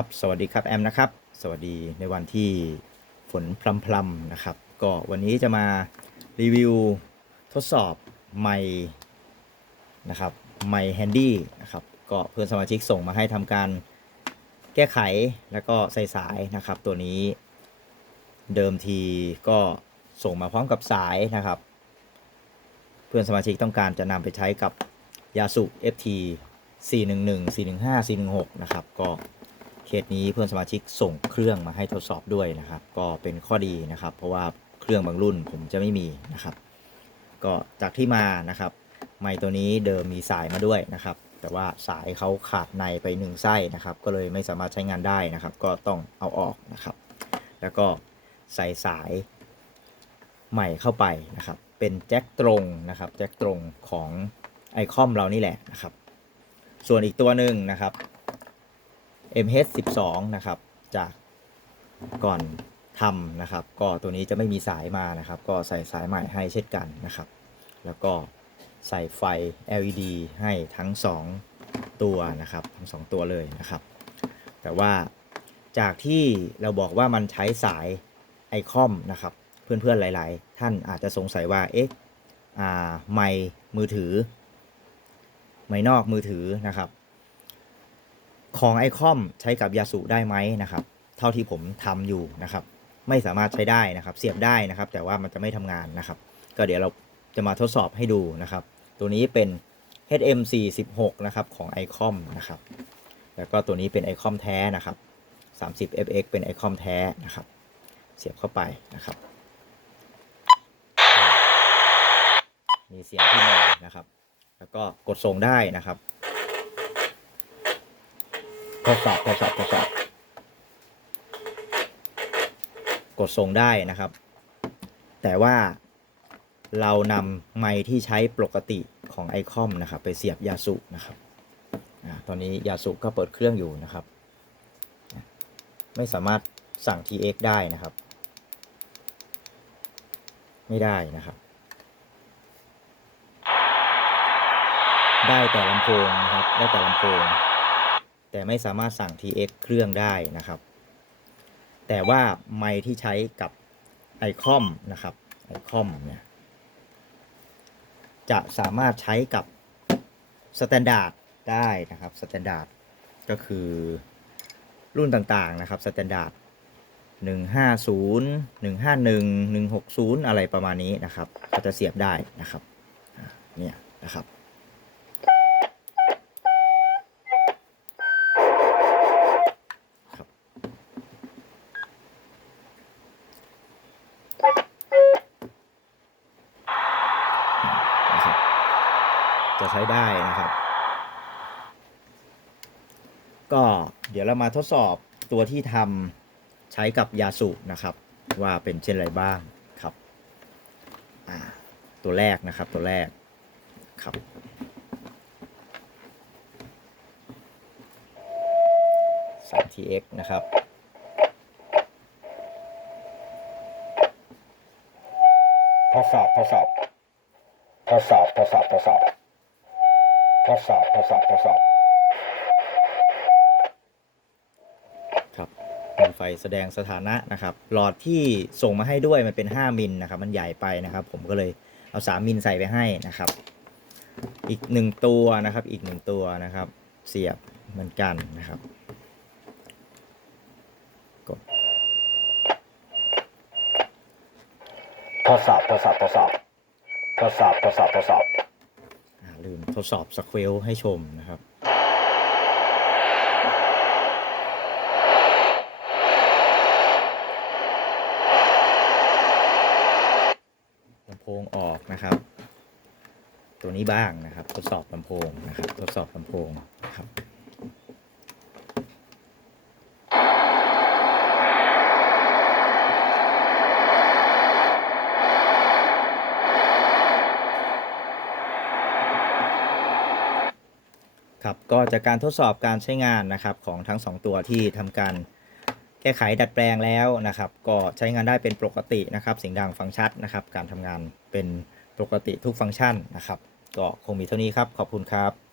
ครับสวัสดีครับแอมนะครับ สวัสดีในวันที่ฝนพรำๆนะครับ ก็วันนี้จะมารีวิวทดสอบไมค์นะครับไมค์แฮนดี้นะครับก็เพื่อนสมาชิกส่งมาให้ทำการแก้ไขแล้วก็ใส่สายนะครับ ตัวนี้เดิมทีก็ส่งมาพร้อมกับสายนะครับ เพื่อนสมาชิกต้องการจะนำไปใช้กับยาสุ FT 411 415 416 นะครับ ก็ เคสนี้เพื่อนสมาชิกส่งเครื่องมาให้ทดสอบด้วยนะครับ ก็เป็นข้อดีนะครับ เพราะว่าเครื่องบางรุ่นผมจะไม่มีนะครับ ก็จากที่มานะครับ ไมค์ตัวนี้เดิมมีสายมาด้วยนะครับ แต่ว่าสายเขาขาดในไปหนึ่งไส้นะครับ ก็เลยไม่สามารถใช้งานได้นะครับ ก็ต้องเอาออกนะครับ แล้วก็ใส่สายใหม่เข้าไปนะครับ เป็นแจ็คตรงนะครับ แจ็คตรงของไอคอมเรานี่แหละนะครับ ส่วนอีกตัวหนึ่งนะครับ MH12 นะครับจากก่อนทำนะครับ ก็ตัวนี้จะไม่มีสายมานะครับ ก็ใส่สายใหม่ให้เช่นกันนะครับ แล้วก็ใส่ไฟ LED ให้ทั้ง 2 ตัวนะครับ ทั้ง 2 ตัวเลยนะครับ แต่ว่าจากที่เราบอกว่ามันใช้สายไอคอมนะครับ เพื่อนๆหลาย ๆ ท่านอาจจะสงสัยว่าเอ๊ะอ่าไมค์มือถือ ไมค์นอกมือถือนะครับ ของไอคอมใช้กับยาสูได้ไหมนะครับ เท่าที่ผมทำอยู่นะครับ ไม่สามารถใช้ได้นะครับ เสียบได้นะครับ แต่ว่ามันจะไม่ทำงานนะครับ ก็เดี๋ยวเราจะมาทดสอบให้ดูนะครับ ตัวนี้เป็น HM46 นะครับของ iCom นะครับ แล้วก็ตัวนี้เป็น iCom แท้นะครับ 30fx เป็น iCom แท้นะครับ เสียบเข้าไปนะครับ มีเสียงที่มานะครับ แล้วก็กดส่งได้นะครับ ทดสอบทดสอบทดสอบ กดส่งได้นะครับ แต่ว่าเรานำไมค์ที่ใช้ปกติของไอคอมนะครับ ไปเสียบยาสุนะครับอตอนนี้ยาสุก็เปิดเครื่องอยู่นะครับ ไม่สามารถสั่ง TX ได้นะครับ ไม่ได้นะครับ ได้แต่ลำโพงนะครับ ได้แต่ลำโพง แต่ไม่สามารถสั่ง TX เครื่องได้นะครับ แต่ว่าไมค์ที่ใช้กับไอคอมนะครับไอคอมเนี่ยจะสามารถใช้กับสแตนดาร์ดได้นะครับสแตนดาร์ดก็คือรุ่นต่างๆนะครับสแตนดาร์ด150 151 160 อะไรประมาณนี้นะครับ ก็จะเสียบได้นะครับเนี่ย นะครับ จะใช้ได้นะครับ ก็เดี๋ยวเรามาทดสอบตัวที่ทำใช้กับยาสูบนะครับ ว่าเป็นเช่นไรบ้างครับตัวแรกนะครับตัวแรกครับ 3tx นะครับทดสอบทดสอบทดสอบทดสอบทดสอบ ทดสอบทดสอบทดสอบครับมีไฟแสดงสถานะนะครับ หลอดที่ส่งมาให้ด้วยมันเป็น 5 มิลนะครับ มันใหญ่ไปนะครับ ผมก็เลยเอา 3 มิลใส่ไปให้นะครับ อีกหนึ่งตัวนะครับ อีกหนึ่งตัวนะครับ เสียบเหมือนกันนะครับ กดทดสอบทดสอบทดสอบทดสอบทดสอบทดสอบอ่าลืม ทดสอบสเควลให้ชมนะครับลำโพงออกนะครับ ตัวนี้บ้างนะครับ ทดสอบลำโพงนะครับ ทดสอบลำโพงนะครับ ครับก็จากการทดสอบการใช้งานนะครับของทั้ง 2 ตัวที่ทำการแก้ไขดัดแปลงแล้วนะครับ ก็ใช้งานได้เป็นปกตินะครับเสียงดังฟังชัดนะครับ การทำงานเป็นปกติทุกฟังก์ชันนะครับ ก็คงมีเท่านี้ครับ ขอบคุณครับ